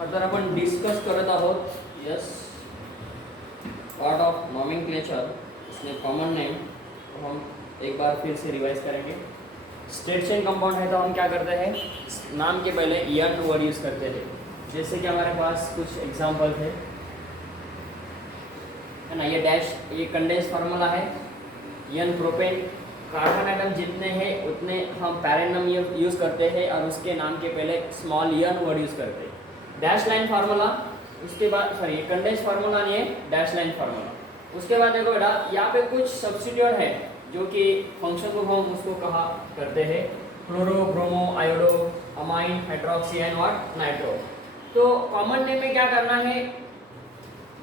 तर आपण डिस्कस करत आहोत यस पार्ट ऑफ नॉमेनक्लेचर इसमें कॉमन नेम तो हम एक बार फिर से रिवाइज करेंगे। स्ट्रेट चेन कंपाउंड है तो हम क्या करते हैं, नाम के पहले यन वर्ड यूज़ करते थे। जैसे कि हमारे पास कुछ एग्जाम्पल थे, है ना। ये डैश, ये कंडेंस फार्मूला है। यन प्रोपेन, कार्बन एटम जितने हैं उतने हम पैरेनम यूज़ करते हैं और उसके नाम के पहले स्मॉल यन वर्ड यूज़ करते हैं। डैश लाइन फार्मूला, उसके बाद सॉरी कंडेंस फार्मूला नहीं है, डैश लाइन फार्मूला। उसके बाद देखो बेटा यहाँ पे कुछ सब्स्टिट्यूट है जो कि फंक्शन को हम उसको कहा करते हैं chloro, bromo, iodo, amine, hydroxy and what nitro. तो कॉमन नेम में क्या करना है,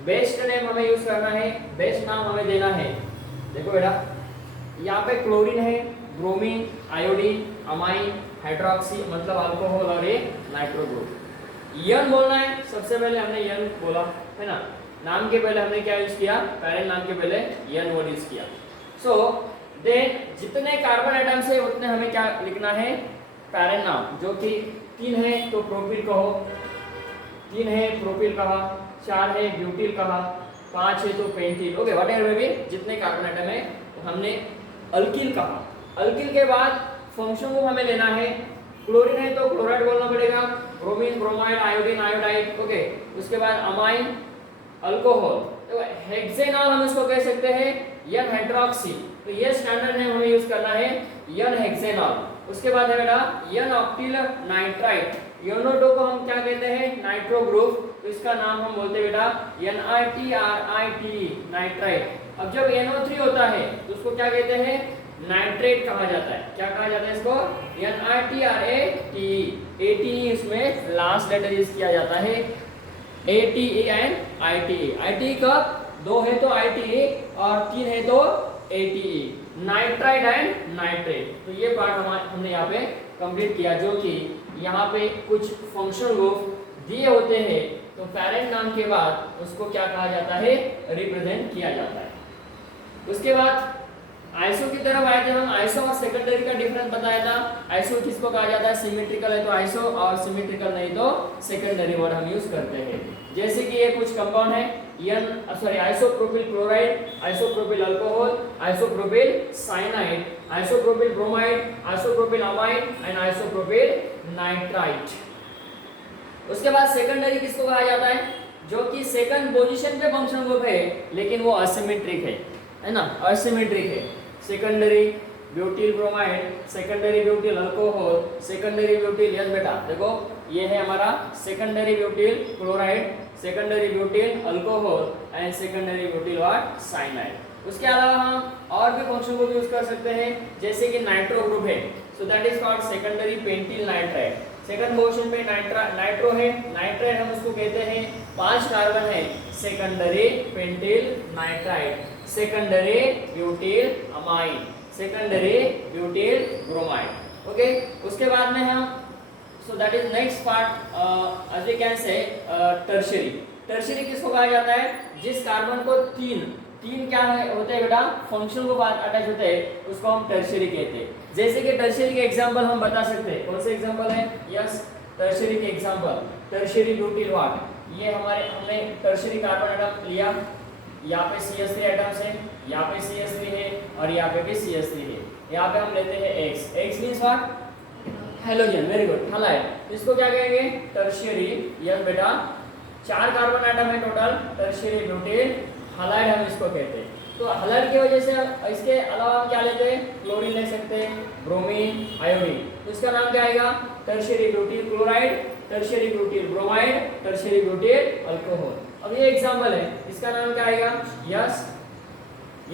बेस्ट नेम हमें यूज करना है, बेस्ट नाम हमें देना है। देखो बेटा यहाँ पे क्लोरीन है, ब्रोमीन, आयोडीन, अमाइन, हाइड्रोक्सी मतलब अल्कोहल और ये नाइट्रो ग्रुप। यन बोलना है, सबसे पहले हमने यन बोला है ना। नाम के पहले हमने क्या यूज किया, पैरेंट नाम के पहले यन वर्ड यूज किया। सो देन जितने कार्बन एटम्स है उतने हमें क्या लिखना है, पैरेंट नाम। जो कि 3 है तो प्रोपिल कहो, 3 है प्रोपिल कहा, 4 है ब्यूटिल कहा, 5 है तो पेंटिल। ओके व्हाट एवर भी जितने कार्बन एटम है तो हमने अल्किल कहा। अल्किल के बाद फंक्शन को हमें लेना है, क्लोरीन है तो क्लोराइड बोलना पड़ेगा, bromine, bromide, iodine, iodide. Okay उसके बाद अमाइन, अल्कोहल। तो हेक्सेनॉल हम इसको कह सकते हैं यन हाइड्रोक्सी। तो ये स्टैंडर्ड नेम हमें यूज करना है यन हेक्सेनॉल। उसके बाद है बेटा यन ऑक्टिल नाइट्राइट। योनो को हम क्या कहते हैं, नाइट्रो ग्रुप। तो इसका नाम हम बोलते हैं बेटा NiTrite नाइट्राइट। अब जब NO3 होता है तो उसको क्या कहते हैं, नाइट्रेट कहा जाता है। क्या कहा जाता है इसको, NiTrate। ATE इसमें लास्ट लेटर यूज किया जाता है, ATE एंड ITE। ITE का 2 है तो ITE और 3 है तो ATE, नाइट्राइड एंड नाइट्रेट। तो ये पार्ट हमने यहाँ पे कंप्लीट किया, जो कि यहाँ पे कुछ फंक्शनल ग्रुप दिए होते हैं तो पैरेंट नाम के बाद उसको क्या कहा जाता है, रिप्रेजेंट किया जाता है। उसके बाद आइसो की तरफ आए थे हम। आइसो और सेकेंडरी का डिफरेंस बताया था। आइसो किसको कहा जाता है, सिमेट्रिकल है तो आइसो, और सिमेट्रिकल नहीं तो सेकेंडरी वर्ड हम यूज करते हैं। जैसे कि ये कुछ कंपाउंड है isopropyl chloride, isopropyl alcohol, isopropyl cyanide, isopropyl bromide, isopropyl amine and isopropyl nitrite. उसके बाद सेकेंडरी किसको कहा जाता है, जो कि सेकंड पोजीशन पे फंक्शन ग्रुप है लेकिन वो असिमेट्रिक है ना, असिमेट्रिक है। Secondary butyl bromide, secondary butyl alcohol, secondary butyl, yes बेटा देखो ये है हमारा secondary butyl chloride, secondary butyl alcohol and secondary butyl what cyanide. उसके अलावा हम और भी फंक्शन ग्रुप यूज कर सकते हैं, जैसे कि नाइट्रो ग्रुप है, so that is called secondary pentyl nitride. Second position पे नाइट्रो है, नाइट्राइड हम उसको कहते हैं 5 कार्बन है, secondary pentyl nitride, secondary butyl amine, secondary butyl bromide. Okay उसके बाद में हम so that is next part as we can say tertiary. Tertiary किसको कहा जाता है, जिस कार्बन को तीन क्या है होते हैं बेटा, फंक्शन को बाद अटैच होते हैं उसको हम टर्शियरी कहते हैं। जैसे कि टर्शियरी के एग्जांपल हम बता सकते हैं, कौन से एग्जांपल है, यस टर्शियरी के एग्जांपल, टर्शियरी ब्यूटिल व्हाट, ये हमने टर्शियरी कार्बन एटम लिया, यहाँ पे CH3 एटम्स है, यहाँ पे CH3 है और यहाँ पे भी CH3 है। यहाँ पे हम लेते हैं X means what, halogen, very good, halide. इसको क्या कहेंगे, टर्शियरी। यस बेटा 4 कार्बन एटम है टोटल, टर्शियरी ब्यूटिल हैलाइड हम इसको कहते हैं। तो हैलाइड की वजह से इसके अलावा हम क्या लेते हैं, क्लोरीन ले सकते हैं, ब्रोमीन, आयोडीन। तो इसका नाम क्या आएगा, tertiary butyl chloride, tertiary butyl bromide, tertiary butyl alcohol. अब ये एग्जांपल है, इसका नाम क्या आएगा, यस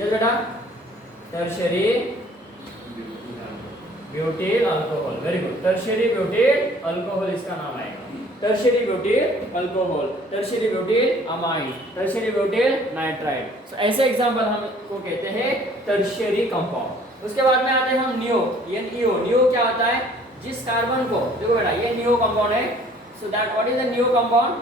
बेटा tertiary butyl alcohol, very good, tertiary butyl alcohol इसका नाम आएगा, tertiary butyl alcohol, tertiary butyl amine, tertiary butyl nitride. So ऐसे एग्जांपल हम को कहते हैं टर्शियरी कंपाउंड। उसके बाद में आते हैं हम नियो। ये नियो क्या होता है, जिस कार्बन को, देखो बेटा ये नियो कंपाउंड है, so that what is the neo compound,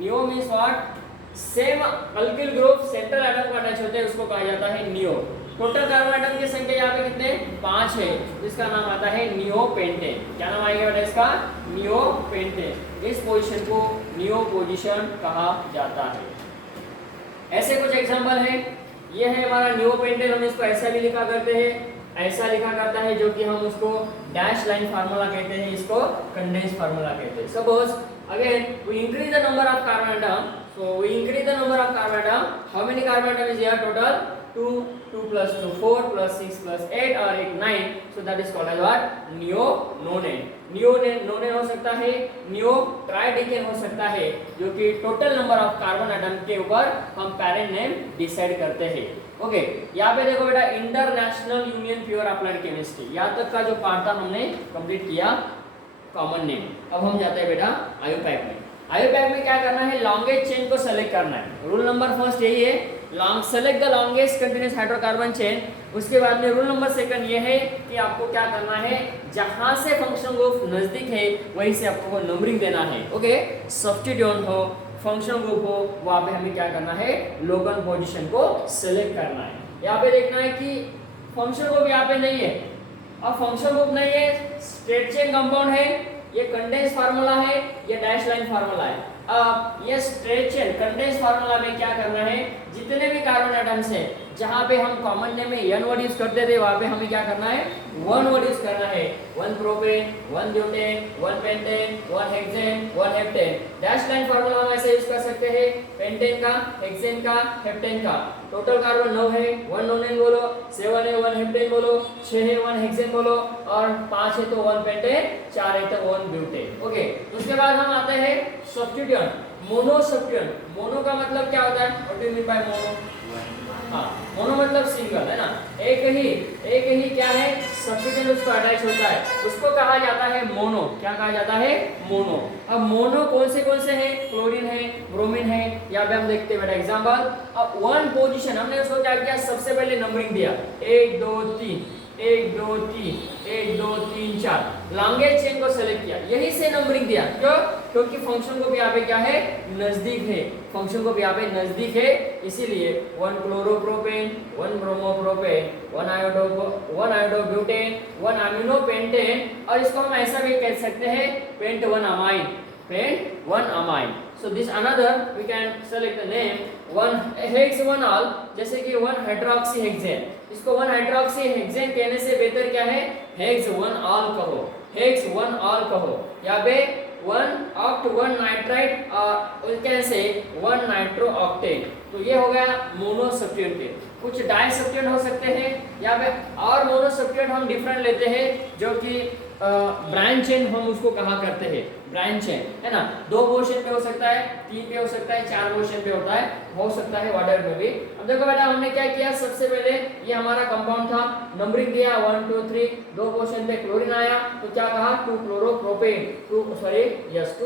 neo means what, same alkyl group central atom का अटैच होते हैं उसको कहा जाता है नियो। टोटल कार्बन एटम की संख्या यहाँ पे कितने 5 है, इसका नाम आता है नियोपेंटेन। क्या नाम आएगा बेटा इसका? नियोपेंटेन। इस पोजीशन को नियो पोजीशन कहा जाता है। ऐसे कुछ एग्जांपल है, ये है हमारा नियोपेंटेन। हम इसको ऐसा भी लिखा करते हैं, ऐसा लिखा करता है जो कि हम उसको डैश लाइन फार्मूला कहते हैं, इसको कंडेंस फार्मूला कहते हैं। Suppose again we increase the number of carbon atom, so we increase the number of carbon atom. How many carbon atom is here total? 2, 2 plus 2 4 plus 6 plus 8 or 8 9. So that is called as what? Neonone. Neonone हो सकता है, neo ट्राइडेकेन हो सकता है, जो कि total number of carbon atom के ऊपर हम पेरेंट नेम डिसाइड करते हैं। ओके, यहाँ पे देखो बेटा international union pure applied chemistry, यहाँ तक का जो पार्ट था हमने कंप्लीट किया कॉमन नेम। अब हम जाते हैं बेटा आयुपैक में। आयुपैक में क्या करना है? लॉन्गेस्ट चेन को सेलेक्ट करना है। रूल नंबर फर्स्ट यही है, select the longest continuous hydrocarbon chain. उसके बाद में रूल नंबर सेकंड ये है कि आपको क्या करना है, जहां से फंक्शन ग्रुप नजदीक है वहीं से आपको नंबरिंग देना है। ओके, सब्स्टिट्यूएंट हो, फंक्शन ग्रुप हो, वहां पे हमें क्या करना है, लोकल पोजीशन को सेलेक्ट करना है। यहाँ पे देखना है कि फंक्शन ग्रुप यहाँ पे नहीं है, अब फंक्शन ग्रुप नहीं है, स्ट्रेट चेन कंपाउंड है, ये कंडेंस फार्मूला है, ये डैश लाइन फार्मूला है। अब ये स्ट्रेट चेन कंडेंस फार्मूला में क्या करना है, जितने भी कार्बन एटम्स है जहां पे हम कॉमन नेम में n वर्ड यूज करते थे, वहां पे हमें क्या करना है, 1 वर्ड यूज करना है। 1 propane, 1 butane, 1 pentane, 1 hexane, 1 heptane. Dash line formula हम ऐसे यूज कर सकते हैं, पेंटेन का, हेक्सेन का, हेप्टेन का। टोटल कार्बन 9 है, 1 नोनेन बोलो, 7 है 1 हेप्टेन बोलो, 6 है 1 हेक्सेन बोलो, और 5 है तो 1 पेंटेन, 4 है तो 1 ब्यूटेन। ओके, उसके बाद हम आते हैं सब्स्टिट्यूएंट, मोनो सब्स्टिट्यूएंट। मोनो का मतलब क्या होता है? What do you mean by mono? हाँ, मोनो मतलब सिंगल है ना, एक ही क्या है, सब्स्टिट्यूएंट उसको अटैच होता है, उसको कहा जाता है मोनो। क्या कहा जाता है? मोनो। अब मोनो कौन से हैं? क्लोरीन है, ब्रोमीन है। यहाँ पे हम देखते हैं बेटा एग्जांपल। अब 1 पोजीशन हमने उसको क्या किया, सबसे पहले नंबरिंग दिया 1 2 3 1 2 3 1 2 3 4, लॉन्गेस्ट चेन को सेलेक्ट किया, यही से नंबरिंग दिया। क्यों? क्योंकि फंक्शन को भी यहाँ पे क्या है, नजदीक है, फंक्शन को भी यहाँ पे नजदीक है, इसीलिए 1 क्लोरोप्रोपेन, 1 ब्रोमोप्रोपेन, 1 आयोडोब्यूटेन, 1 अमीनोपेंटेन, और इसको हम ऐसा भी कह सकते हैं pent 1 amine, pent 1 amine. So this another we can select the name 1 hex 1-ol, जैसे कि 1 हाइड्रोक्सीहेक्सेन। इसको 1 हाइड्रोक्सीहेक्सेन कहने से बेहतर क्या है, हेक्स 1-ol कहो, हेक्स 1-ol कहो। यहाँ पे 1 ऑक्ट 1 नाइट्राइट और कैसे 1 नाइट्रो ऑक्टेन। तो ये हो गया मोनो सब्स्टिट्यूएंट के। कुछ डाई सब्स्टिट्यूएंट हो सकते हैं यहाँ पे, और मोनो सब्स्टिट्यूएंट हम डिफरेंट लेते हैं, जो कि ब्रांच चेन हम उसको कहा करते हैं, ब्रांच चेन है ना। 2 पोजीशन पे हो सकता है, 3 पे हो सकता है, 4 पोजीशन पे होता है, हो सकता है वाटर में भी। अब देखो बेटा हमने क्या किया, सबसे पहले ये हमारा कंपाउंड था, नंबरिंग दिया 1 2 3, 2 पोजीशन पे क्लोरीन आया तो क्या कहा 2 क्लोरोप्रोपेन, 2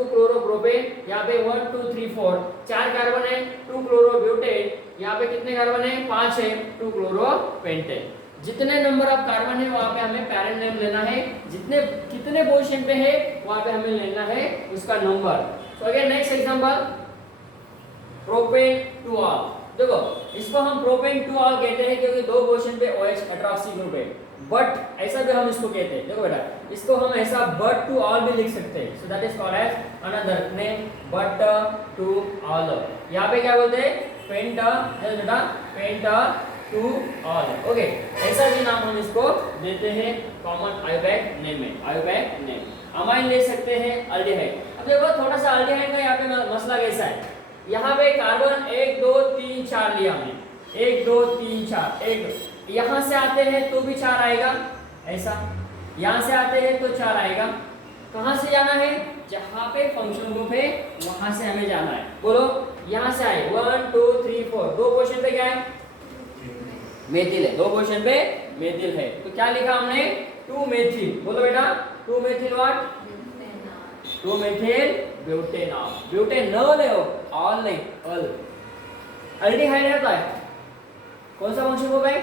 क्लोरोप्रोपेन। यहाँ पे 1 2 3 4 4 कार्बन है, 2 क्लोरोब्यूटेन। यहाँ पे कितने कार्बन है, 5 है, 2 क्लोरोपेंटेन। जितने नंबर ऑफ कार्बन है वहां पे हमें पेरेंट नेम लेना है, जितने कितने पोजीशन पे है वहां पे हमें लेना है उसका number. So again next example, propane 2-ol। देखो इसको हम प्रोपेन 2-ol कहते हैं क्योंकि 2 पोजीशन पे OH हाइड्रोक्सी ग्रुप है, बट ऐसा भी हम इसको कहते हैं। देखो बेटा इसको हम ऐसा बट 2-ol भी लिख सकते हैं, so that is called as another name but 2-ol। यहाँ पे क्या बोलते हैं, पेंट बेटा पेंट 2-ol। ओके, ऐसा भी नाम हम इसको देते हैं कॉमन आयुपैक नेम में, आयुपैक नेम। अमाइन ले सकते हैं, अल्डिहाइड। अब देखो थोड़ा सा अल्डिहाइड का यहाँ पे मसला कैसा है, यहाँ पे कार्बन 1 2 3 4 लिया हमने, 1 2 3 4, एक यहाँ से आते हैं तो भी 4 आएगा, ऐसा यहाँ से आते हैं तो 4 आएगा। कहाँ से जाना है, जहाँ पे फंक्शन ग्रुप है वहां से हमें जाना है। बोलो यहाँ से आए 1 2 3 4, 2 पोजीशन पे क्या है, मेथिल है, 2 पोजीशन पे मेथिल है, तो क्या लिखा हमने 2 मेथिल। बोलो बेटा 2 methyl what, 2 methyl butanol. Butanol है, ऑल नहीं, अल। अल्डिहाइड आता है, कौन सा फंक्शन ग्रुप है,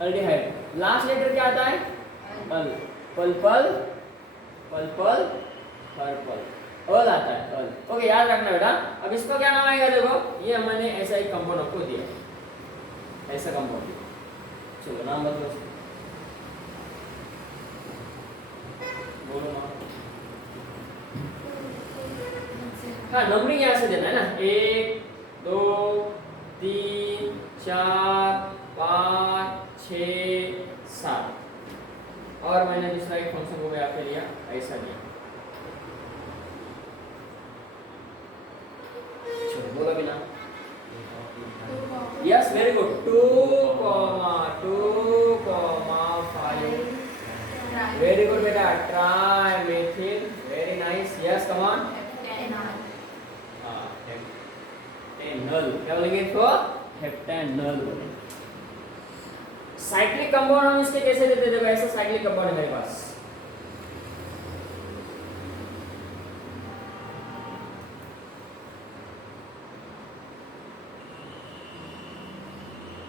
अल्डिहाइड। लास्ट लेटर क्या आता है, अल। पल्पल पर्पल पर्पल, अल आता है, अल। ओके याद रखना बेटा। अब इसका क्या नाम आएगा, देखो ये मैंने ऐसा एक कंपाउंड आपको दिया, ऐसा कंपाउंड। चलो नाम बदलो, बोलो नाम। हाँ नंबरिंग यहाँ से देना है ना, 1 2 3 4 5 6 7, और मैंने दूसरा एक फंक्शन को यहाँ पे लिया, ऐसा लिया। चलो बोलो बिना। Yes very good, 2 5, very good बेटा, trimethyl, very nice, yes come on. हाँ हेप्टेनल, क्या बोलेंगे इसको? हेप्टेनल। साइक्लिक कंपाउंड हम इसके कैसे देते थे, वैसा साइक्लिक कंपाउंड है मेरे पास।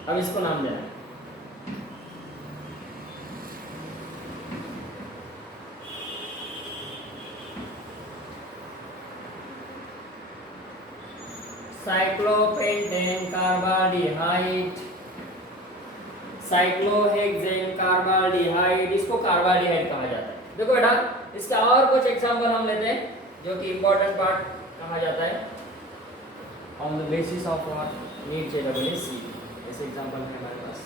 अब इसको नाम देना है। साइक्लोपेंटेन कार्बाल्डिहाइड, साइक्लोहेक्सेन कार्बाल्डिहाइड, इसको कार्बाल्डिहाइड कहा जाता है। देखो बेटा, इसका और कुछ एग्जांपल हम लेते हैं जो कि इंपॉर्टेंट पार्ट कहा जाता है, on the basis of NEET JEE, ऐसे एग्जांपल है हमारे पास।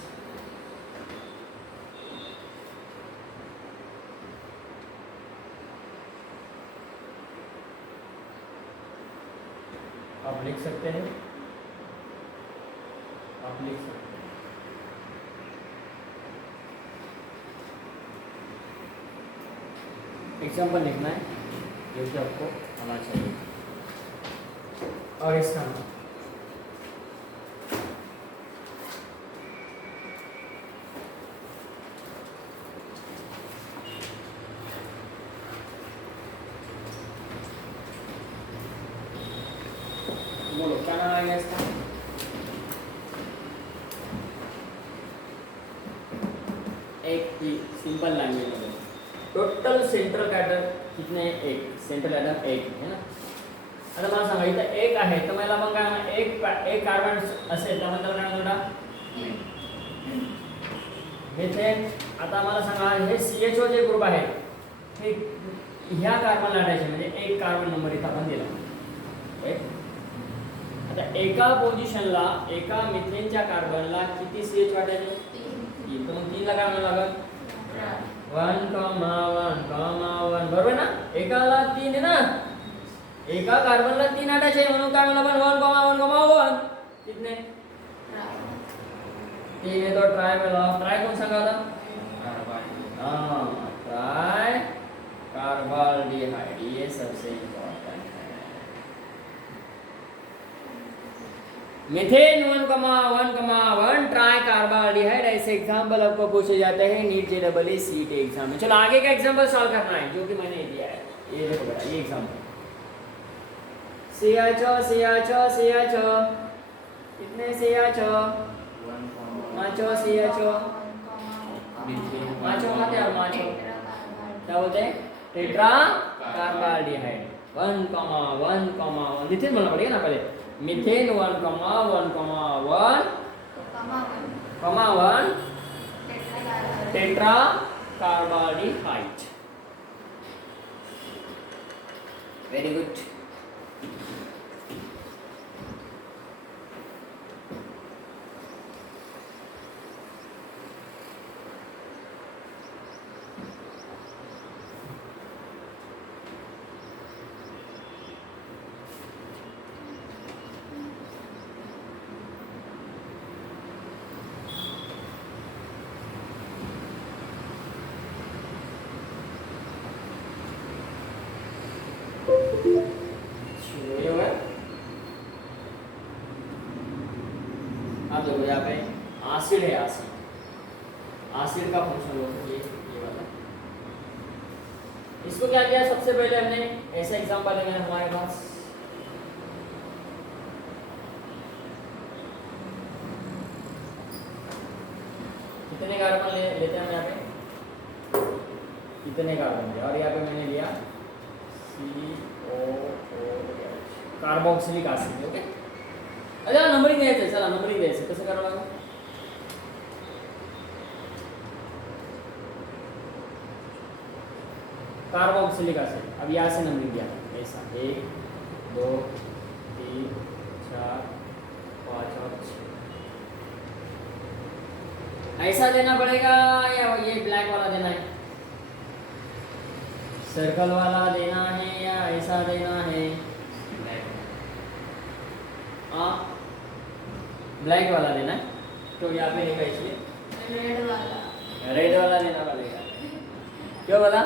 आप लिख सकते हैं, आप लिख सकते हैं। एग्जाम्पल लिखना है जो कि आपको आना चाहिए, और इसका नाम बोलो, क्या नाम आएगा इसका? एक ही सिंपल लैंग्वेज में टोटल सेंट्रल एटम कितने? एक सेंट्रल एटम एक है ना। आता मला सांगा, इथं एक आहे तर मला मग काय, एक कार्बन असेल तर मतलब काय होणार? मिथेन। आता मला सांगा, हे CHO जे ग्रुप आहे हे ह्या कार्बनला अटॅच, म्हणजे एक कार्बन नंबर इथं आपण दिला आहे। आता एका पोझिशनला, एका मिथेनच्या कार्बनला किती CH वाटायचे? 3, तर मग 3 ला काय म्हणावं लागेल? 1,1,1 बरोबर ना, एकाला 3 आहे ना, एका कार्बनला 3 अटॅच आहे, म्हणून काय म्हणा आपण 1,1,1 कितने? 3 है तो ट्राई में लाओ। ट्राई कौन सा था? हाँ, ट्राई कार्बाल्डिहाइड, ये सबसे इम्पोर्टेंट है। मीथेन 1,1,1 ट्राई कार्बाल्डिहाइड, ऐसे एग्जाम्पल आपको पूछे जाते हैं नीट JEE CET एग्जाम में। चलो आगे का एग्जाम्पल सॉल्व करना है जो कि मैंने दिया है, ये देखो बेटा, ये एग्जाम्पल CHO कितने CHO? माचो CHO, माचो खाते हैं, माचो क्या बोलते हैं? टेट्रा कार्बाल्डिहाइड 1,1,1 मिथेन बोलना पड़ेगा ना पहले, methane 1,1,1 tetra carbaldehyde. Very good. देखो यहाँ पे एसिड है, एसिड का फंक्शन होता है ये वाला। इसको क्या किया, सबसे पहले हमने ऐसा एग्जांपल है हमारे पास, कितने कार्बन लेते हैं हम यहाँ पे, कितने कार्बन लिया, और यहाँ पे मैंने लिया COOH कार्बोक्सिलिक एसिड। ओके, अच्छा नंबरिंग द्यायचं, चला नंबरिंग द्यायचं, कसं करावं लागेल? Carboxylic acid. अब यहाँ से नंबर दिया ऐसा 1 2 3 4 5 और 6 ऐसा देना पड़ेगा या ये ब्लैक वाला देना है, सर्कल वाला देना है या ऐसा देना है? हाँ ब्लैक वाला देना है, तो यहाँ पे लिखा इसलिए रेड वाला देना पड़ेगा। क्यों बोला?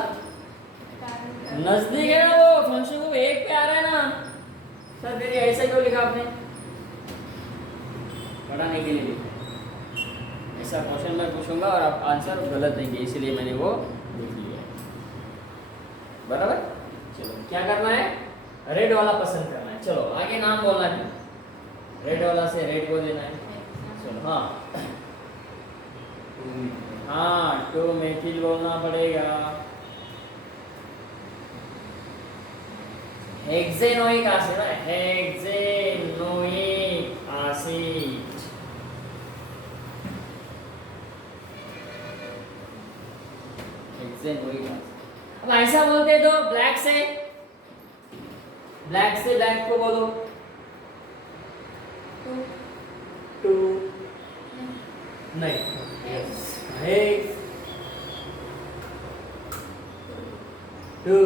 नजदीक है ना वो, फंक्शन को एक पे आ रहा है ना सर, फिर ऐसा क्यों लिखा आपने? पढ़ाने के लिए लिखा, ऐसा क्वेश्चन मैं पूछूंगा और आप आंसर गलत देंगे, इसलिए मैंने वो लिख लिया। बराबर। चलो क्या करना है, रेड वाला पसंद करना है। चलो आगे नाम बोलना है, रेड वाला से रेड को देना है। चलो हाँ हाँ 2 मेथिल बोलना पड़ेगा। हेक्सेनोइक एसिड ना, हेक्सेनोइक एसिड। हेक्सेनोइक एसिड। अब ऐसा बोलते तो ब्लैक से ब्लैक को बोलो 2 नहीं हेक्स 2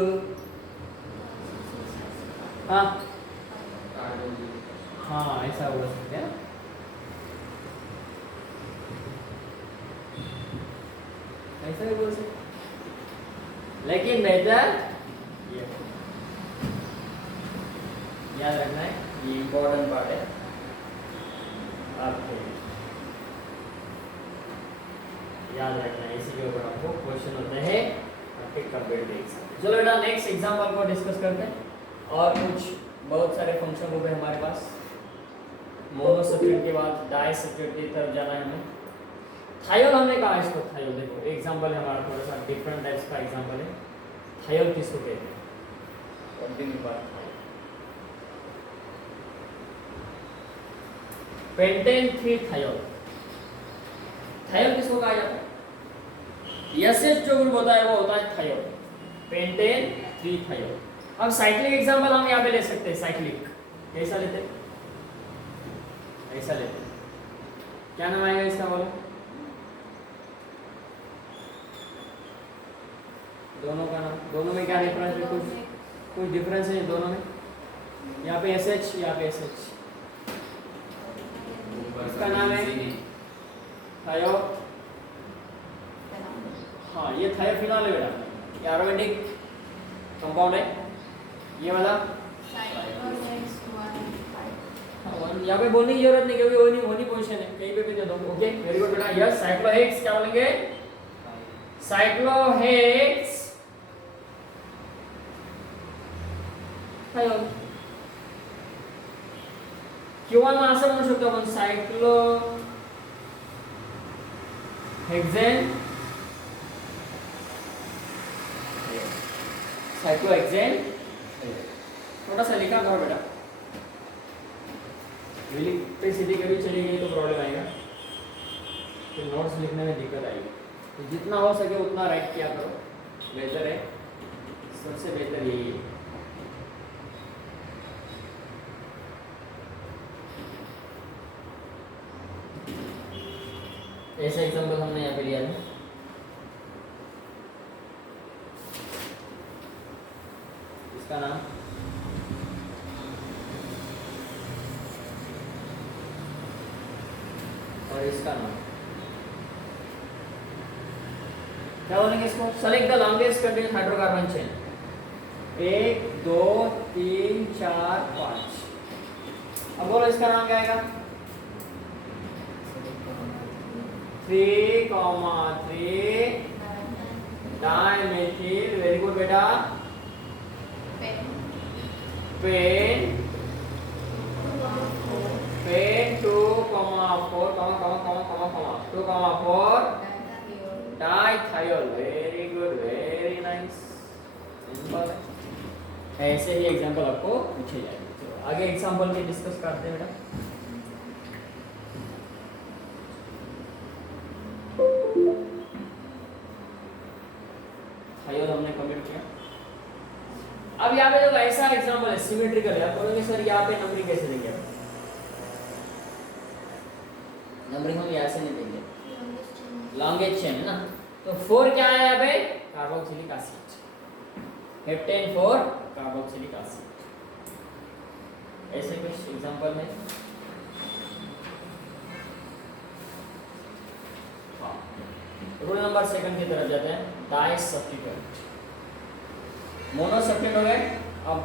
हाँ हाँ ऐसा बोल सकते हैं, ऐसा भी बोल सकते, लेकिन बेहतर याद रखना है, ये इम्पोर्टेंट पार्ट है आपको याद रखना है, इसी के ऊपर आपको क्वेश्चन होते हैं आपके कंप्यूटर एग्जाम। चलो बेटा नेक्स्ट एग्जाम्पल को डिस्कस करते हैं, और कुछ बहुत सारे फंक्शन हो गए हमारे पास। मोनो सब्स्टिट्यूट के बाद डाई सब्स्टिट्यूट की तरफ जाना है हमें। थायोल हमने कहा इसको, थायोल देखो एग्जांपल है हमारा, थोड़ा सा डिफरेंट टाइप्स का एग्जांपल है। थायोल किसको कहते हैं? Pentane 3 thiol. थायोल किसको कहा जाता है? एसएच जो ग्रुप होता है वो होता है थायोल, पेंटेन 3 थायोल। अब साइक्लिक एग्जांपल हम यहाँ पे ले सकते हैं। साइक्लिक कैसा लेते हैं? ऐसा लेते हैं। क्या नाम आएगा इसका बोलो? दोनों का नाम, दोनों में क्या डिफरेंस है? कुछ डिफरेंस है दोनों में? यहाँ पे एसएच, यहाँ पे एसएच। इसका नाम है थायो, हाँ ये थायोफिनॉल है बेटा, ये एरोमेटिक कंपाउंड है। ये वाला यहाँ पे बोलने की जरूरत नहीं क्योंकि ओनली पोजीशन है, कहीं पे भी दे दो। ओके वेरी गुड बेटा। यस साइक्लोहेक्स क्या बोलेंगे? साइक्लोहेक्स थायोल किंवा मग असं म्हणू शकतो आपण सायक्लोहेक्सेन, साइक्लोहेक्सेन। थोड़ा सा लिखा करो बेटा, इलेक्ट्रिसिटी कभी चली गई तो प्रॉब्लम आएगा, तो नोट्स लिखने में दिक्कत आएगी। तो जितना हो सके उतना राइट किया करो, बेहतर है, सबसे बेहतर यही है। ऐसा एग्जाम्पल हमने यहाँ पे लिया है। इसका नाम और इसका नाम क्या बोलेंगे? इसको select the longest continuous hydrocarbon chain. 1 2 3 4 5। अब बोलो इसका नाम क्या आएगा? 3,3 डाइमेथिल। वेरी गुड बेटा। Pen 2,4 dithiol. Very good, very nice. Simple है, ऐसे ही एग्जांपल आपको पूछे जाएंगे। चलो आगे एग्जांपल में डिस्कस करते हैं बेटा। थायोल हमने कंप्लीट किया। अब यहाँ पे देखो ऐसा एग्जांपल है सिमेट्रिकल है, आप बोलोगे सर यहाँ पे नंबरिंग कैसे देंगे? नंबरिंग हम यहाँ से नहीं देंगे, लॉन्गेस्ट चेन है ना। तो 4 क्या है यहाँ पे? Carboxylic acid, heptane 4 carboxylic acid. ऐसे कुछ एग्जांपल है। हाँ, रूल नंबर 2 की तरफ जाते हैं। डाई सब्स्टिट्यूएंट, मोनो सब्स्टिट्यूएंट हो गए, अब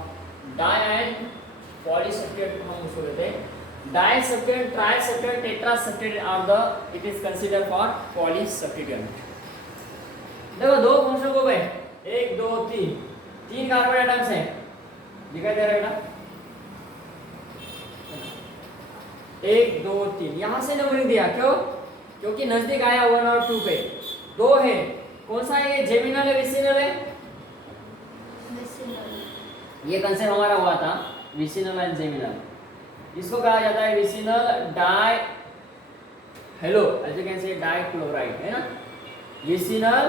डाई एंड पॉली सब्स्टिट्यूएंट हम उसको लेते हैं। Di substituent, tri substituent, tetra substituent are the it is considered for poly substituent. देखो दो फंक्शन को भाई 1 2 3 कार्बन एटम्स हैं, दिखाई दे रहा है बेटा? 1 2 3 यहां से नंबरिंग दिया, क्यों? क्योंकि नजदीक आया 1 और 2 पे। 2 है, कौन सा है ये? जेमिनल है विसिनल है? ये कंसेप्ट हमारा हुआ था विसिनल एंड जेमिनल। इसको कहा जाता है vicinal di, halo as you can say dichloride है ना, विसिनल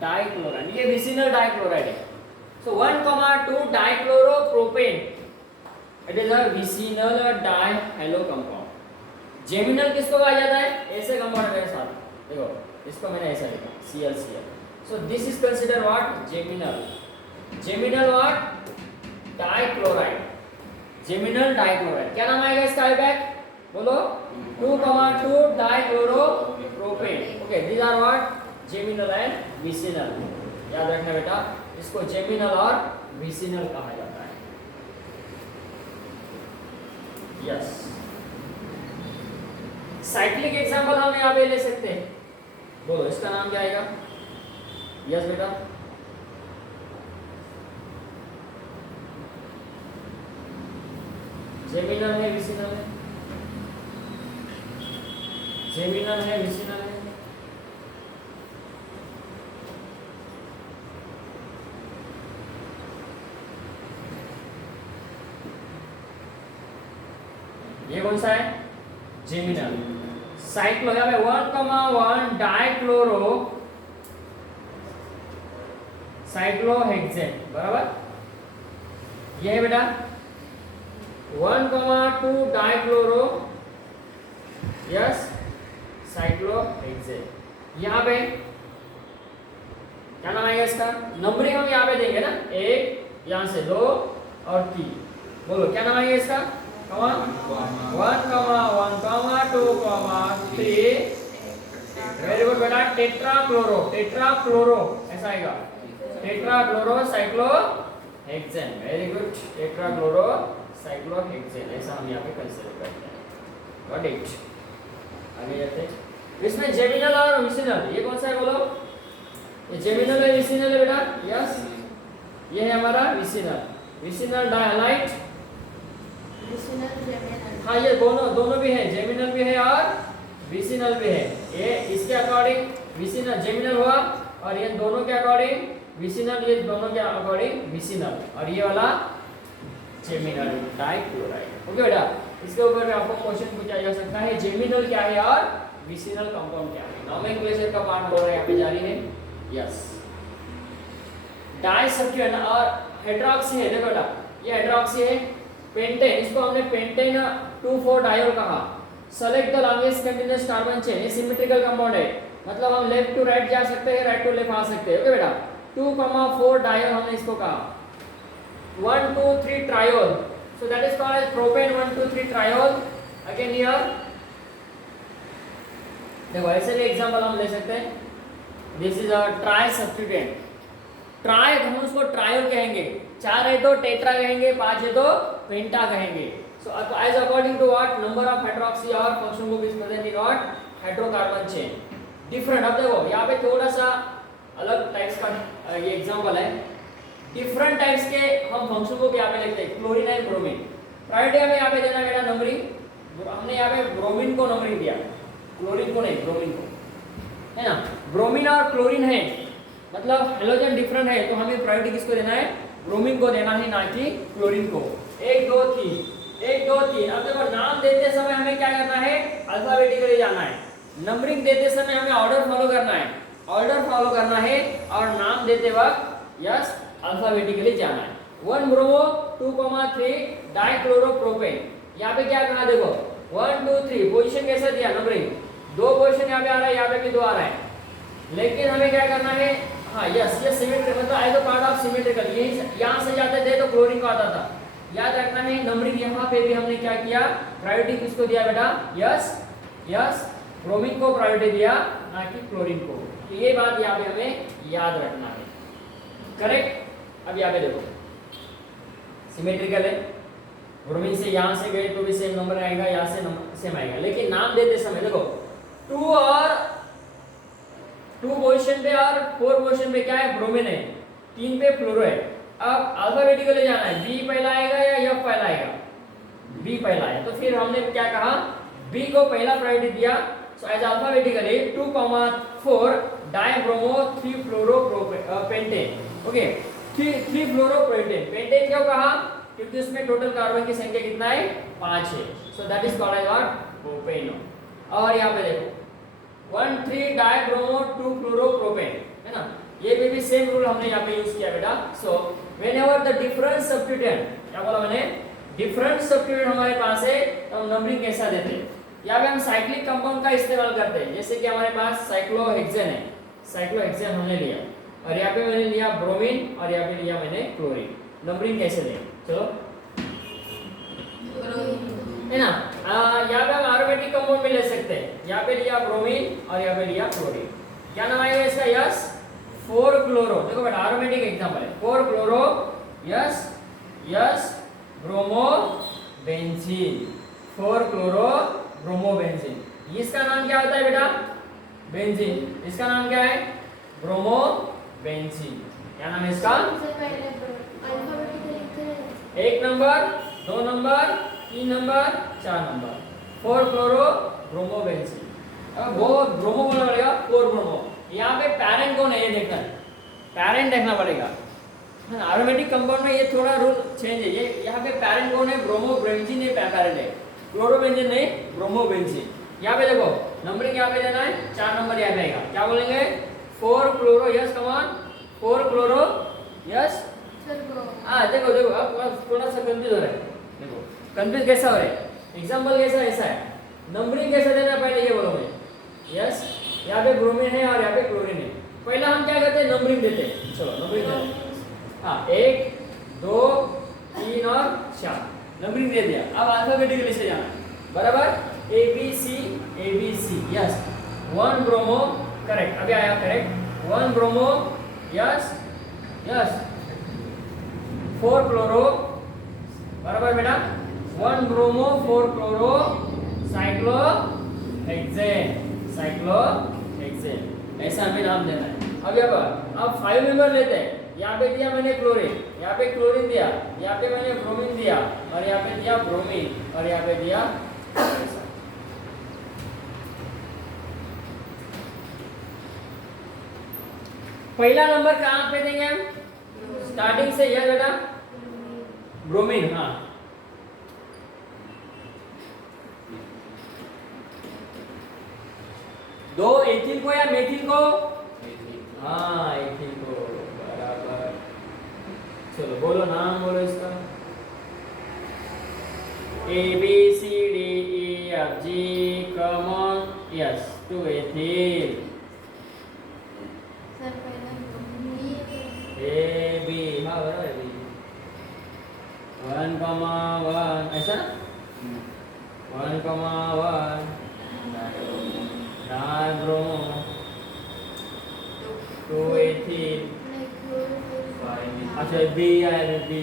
डाइक्लोराइड, ये विसिनल डाइक्लोराइड है। So 1,2 dichloropropane, it is a vicinal dihalo compound. Geminal किसको कहा जाता है? ऐसे कंपाउंड मेरे साथ देखो, इसको मैंने ऐसा लिखा ClCl। So this is consider what? Geminal. Geminal what? Dichloride, geminal dichloride. क्या नाम आएगा इसका? बैक बोलो, 2,2 dichloropropane. Okay, these are what? Geminal and vicinal. याद रखना बेटा, इसको जेमिनल और विसिनल कहा जाता है। यस, साइक्लिक एग्जांपल हम यहाँ पे ले सकते हैं। बोलो इसका नाम क्या आएगा? यस बेटा, जेमिनल है विसिनल है? जेमिनल है विसिनल है? ये कौन सा है? जेमिनल। साइक्लो है 1,1 डाइक्लोरो साइक्लोहेक्सेन, बराबर? ये है बेटा 1,2 डाइक्लोरो, यस, साइक्लोहेक्सेन। यहाँ पे क्या नाम आएगा इसका? नंबरिंग हम यहाँ पे देंगे ना, 1 यहाँ से 2 और 3। बोलो क्या नाम आएगा इसका? 1, 2, 3। वेरी गुड बेटा, टेट्राक्लोरो, टेट्राक्लोरो ऐसा आएगा, टेट्राक्लोरो साइक्लोहेक्सेन। वेरी गुड, टेट्राक्लोरो साइक्लोहेक्सेन, ऐसा हम यहाँ पे कंसीडर करते हैं। Got it? आगे जाते हैं। इसमें जेमिनल और विसिनल, ये कौन सा है बोलो? ये जेमिनल है विसिनल है बेटा? यस, ये है हमारा विसिनल। विसिनल डायलाइट, हाँ ये दोनों भी है, जेमिनल भी है और विसिनल भी है। ये इसके अकॉर्डिंग विसिनल जेमिनल हुआ, और ये दोनों के अकॉर्डिंग विसिनल, ये दोनों के अकॉर्डिंग विसिनल, और ये वाला जेमिनल डाइक्लोराइड। ओके बेटा, इसके ऊपर भी आपको क्वेश्चन पूछा जा सकता है, जेमिनल क्या है और विसिनल कंपाउंड क्या है। नोमेनक्लेचर का पार्ट हमारा यहाँ पे जारी है। यस, डाई सब्स्टिट्यूएंट और हाइड्रोक्सी है, देखो बेटा ये हाइड्रोक्सी है। पेंटेन, इसको हमने पेंटेन 2,4 डायोल कहा। Select the longest continuous carbon chain, ये सिमेट्रिकल कंपाउंड है, मतलब हम लेफ्ट टू राइट जा सकते हैं, राइट टू लेफ्ट आ सकते हैं। ओके बेटा, 2,4 डायोल हमने इसको कहा। 1 2 3 triol, so that is called as propane 1 2 3 triol। again here देखो ऐसे भी एग्जांपल हम ले सकते हैं। This is a try substituent, try हम उसको ट्रायोल कहेंगे, 4 है तो टेट्रा कहेंगे, 5 है तो पेंटा कहेंगे। So as according to what number of hydroxy और function group is present in what hydrocarbon chain different. अब देखो यहाँ पे थोड़ा सा अलग टाइप्स का ये एग्जांपल है। डिफरेंट टाइप्स के हम फंक्शन ग्रुप यहाँ पे लिखते हैं, क्लोरीन एंड ब्रोमीन। प्रायोरिटी हमें यहाँ पे देना है नंबरिंग, हमने यहाँ पे ब्रोमीन को नंबरिंग दिया, क्लोरीन को नहीं, ब्रोमीन को, है ना। ब्रोमीन और क्लोरीन है, मतलब हेलोजन डिफरेंट है, तो हमें प्रायोरिटी किसको देना है? ब्रोमीन को देना है, ना कि क्लोरीन को। 1 2 3 1 2 3। अब देखो नाम देते समय हमें क्या करना है? अल्फाबेटिकली जाना है। नंबरिंग देते समय हमें ऑर्डर फॉलो करना है, ऑर्डर फॉलो करना है, और नाम देते वक्त यस अल्फाबेटिकली जाना है। 1 ब्रोमो 2,3 डाइक्लोरोप्रोपेन। यहाँ पे क्या करना देखो 1 2 3 पोजीशन कैसा दिया नंबरिंग, दो पोजीशन यहाँ पे आ रहा है, यहाँ पे भी दो आ रहा है, लेकिन हमें क्या करना है, हाँ यस ये सिमेट्रिकल मतलब I the part of symmetrical, यही यहाँ से जाते थे तो क्लोरीन को आता था, याद रखना है नंबरिंग। यहाँ पे भी हमने क्या किया, प्रायोरिटी किसको दिया बेटा, यस यस ब्रोमीन को प्रायोरिटी दिया, ना कि क्लोरीन को। तो ये बात यहाँ पे हमें याद रखना है, करेक्ट। अब यहाँ पे देखो सिमेट्रिकल है, ब्रोमीन से यहाँ से गए तो भी सेम नंबर आएगा, यहाँ से नंबर सेम आएगा, लेकिन नाम देते समय देखो 2 पोजीशन पे और 4 पोजीशन पे क्या है, ब्रोमीन है, 3 पे फ्लोरो है। अब अल्फाबेटिकली जाना है, बी पहला आएगा या एफ पहला आएगा, बी पहला है, तो फिर हमने क्या कहा, बी को पहला प्रायोरिटी दिया। So as alphabetically 2,4 dibromo 3 fluoropentane, okay 3 fluoropentane. Pentane क्यों कहा, क्योंकि उसमें टोटल कार्बन की संख्या कितना है, 5 है, so that is called as what, propano. और यहाँ पे देखो 1 3 डाइब्रोमो 2 फ्लोरोप्रोपेन, है ना, ये भी सेम रूल हमने यहाँ पे यूज किया बेटा। So whenever the different substituent, क्या बोला मैंने, डिफरेंट सब्स्टिट्यूएंट हमारे पास है तो हम नंबरिंग कैसा देते हैं, यहाँ पे हम साइक्लिक कंपाउंड का इस्तेमाल करते हैं, जैसे कि हमारे पास साइक्लोहेक्सेन है, साइक्लोहेक्सेन हमने लिया, और यहाँ पे मैंने लिया ब्रोमीन, और यहाँ पे लिया मैंने क्लोरीन। नंबरिंग कैसे दें, चलो है ना, यहाँ पे हम एरोमेटिक कंपाउंड में ले सकते हैं, यहाँ पे लिया ब्रोमीन और यहाँ पे लिया क्लोरीन। क्या नाम आएगा इसका, यस 4 क्लोरो, देखो बेटा एरोमेटिक एग्जांपल है, 4 chloro yes yes bromo benzene, 4 chloro bromo benzene. इसका नाम क्या होता है बेटा, बेंजीन, इसका नाम क्या है, ब्रोमो बेंजीन। क्या नाम है इसका, 1 number 2 number 3 number 4 number, 4 chloro bromo benzene. अब वो ब्रोमो बोलना पड़ेगा, 4 ब्रोमो। यहाँ पे पैरेंट कौन है ये देखना है, पैरेंट देखना पड़ेगा, एरोमेटिक कंपाउंड में ये थोड़ा रूल चेंज है, ये यहाँ पे पैरेंट कौन है, ब्रोमो बेंजीन ये पैरेंट है, क्लोरो बेंजीन नहीं, ब्रोमो बेंजीन। यहाँ पे देखो नंबरिंग यहाँ पे देना है, 4 नंबर यहाँ पे आएगा, क्या बोलेंगे 4 क्लोरो, यस कमान 4 क्लोरो यस, देखो देखो अब थोड़ा सा कंफ्यूज हो रहा है, देखो कंफ्यूज कैसा हो रहा है, एग्जांपल कैसा ऐसा है, नंबरिंग कैसा देना है पहले ये बोलो मुझे, यस यहाँ पे ब्रोमीन है और यहाँ पे क्लोरीन है, पहला हम क्या करते हैं नंबरिंग देते हैं, चलो नंबरिंग देते हैं, हाँ 1 2 3 और 4 नंबरिंग दे दिया। अब अल्फाबेटिकली से जाना बराबर, A B C yes, 1 bromo correct, अभी आया correct, 1 bromo yes yes, 4 chloro बराबर बेटा, 1 ब्रोमो 4 क्लोरो साइक्लोहेक्सेन, ऐसा हमें नाम देना है। अब 5 मेंबर लेते हैं, यहाँ पे दिया मैंने क्लोरीन, यहाँ पे क्लोरीन दिया, यहाँ पे मैंने ब्रोमीन दिया, और यहाँ पे दिया ब्रोमीन, और यहाँ पे दिया पहला नंबर कहाँ पे देंगे हम, स्टार्टिंग से, यह बेटा ब्रोमीन, हाँ 2 एथिल को या मेथिल को, हाँ एथिल को बराबर। चलो बोलो नाम बोलो इसका, A B C D E F G common yes 2 ethyl, A B, हाँ बराबर है, 1,1 ऐसा 1,1 डाइब्रोमो 2 एथिल, अच्छा बी है बी,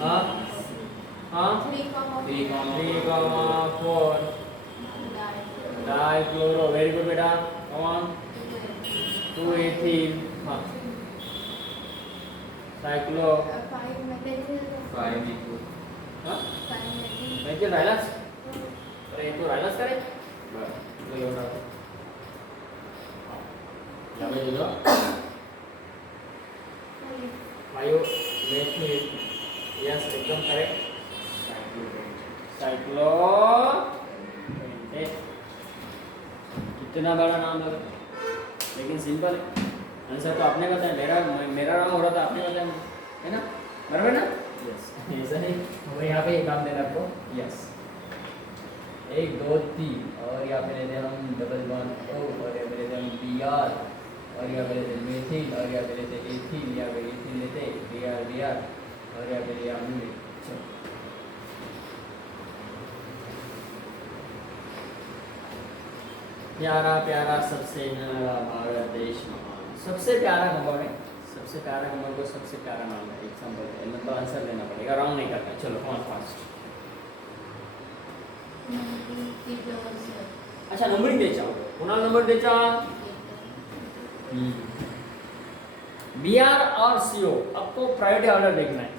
हाँ हाँ 3,4 डाइक्लोरो, वेरी गुड बेटा, कौन 2 एथिल, हाँ साइक्लो 5 मेथिल राइलस, अरे ये तो राइलस करे बस ये होता है, यहाँ पे जो 5 मेथिल यस एकदम करेक्ट, साइक्लो कितना बड़ा नाम लगा, लेकिन सिंपल है, आंसर तो आपने बताया, मेरा नाम हो रहा था आपने बताया, है ना, बराबर ना? यस, ऐसा नहीं। और यहाँ पे एक काम देना आपको, यस 1 2 3 और यहाँ पे लेते हैं हम डबल बॉन्ड O और यहाँ पे लेते हैं हम Br और यहाँ पे लेते हैं मेथिल और यहाँ पे लेते हैं एथिल, यहाँ पे एथिल लेते हैं Br और यहाँ पे लिया हमने। चलो प्यारा प्यारा सबसे न्यारा भारत देश महान, सबसे प्यारा कंपाउंड है, सबसे प्यारा कंपाउंड को सबसे प्यारा नाम है, एग्जांपल है, मतलब आंसर देना पड़ेगा, रॉन्ग नहीं करना। चलो कौन फास्ट? अच्छा नंबरिंग द्यायचा, कोणाला नंबर द्यायचा? Br और CO, आपको प्रायोरिटी ऑर्डर देखना है।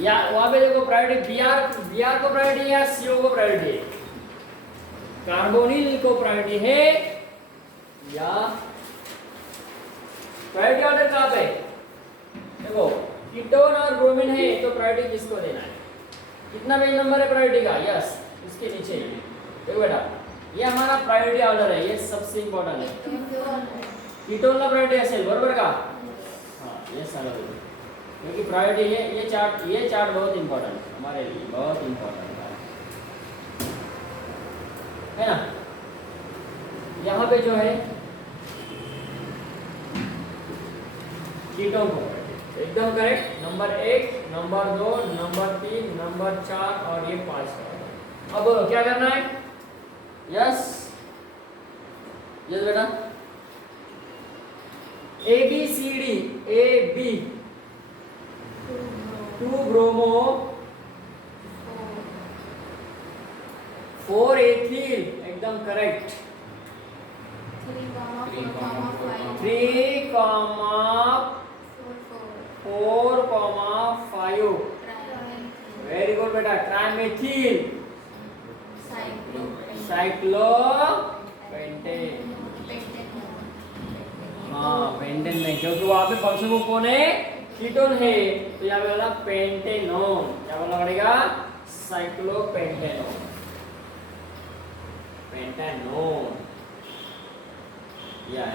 या वहां पे देखो प्रायोरिटी Br को प्रायोरिटी है, CO को प्रायोरिटी है, कार्बोनिल को प्रायोरिटी है या प्रायोरिटी ऑर्डर कहाँ पे? देखो कीटोन और ब्रोमीन है तो प्रायोरिटी किसको देना है? कितना पेज नंबर है प्रायोरिटी का? यस इसके नीचे देखो बेटा, ये हमारा प्रायोरिटी ऑर्डर है, ये सबसे इंपॉर्टेंट है। कीटोन का प्रायोरिटी असेल बरोबर का? हाँ ये सारा क्योंकि प्रायोरिटी ये चार्ट बहुत इंपॉर्टेंट है हमारे लिए, बहुत इंपॉर्टेंट है ना। यहाँ पे जो है कीटोन को एकदम correct, number 1 number 2 number 3 number 4 और ये 5। अब क्या करना है? यस यस बेटा, ABCD AB 2 ब्रोमो 4 एथिल, एकदम करेक्ट। 3, 4, 5 वेरी गुड बेटा। ट्राइमेथिल, साइक्लोपेंटेन, हाँ पेंटेन नहीं, क्योंकि वहां पे फंक्शन ग्रुप कौन है? कीटोन है, तो यहाँ पे बोला पेंटेनोन, क्या बोलना पड़ेगा? साइक्लोपेंटेनोन, पेंटेनोन या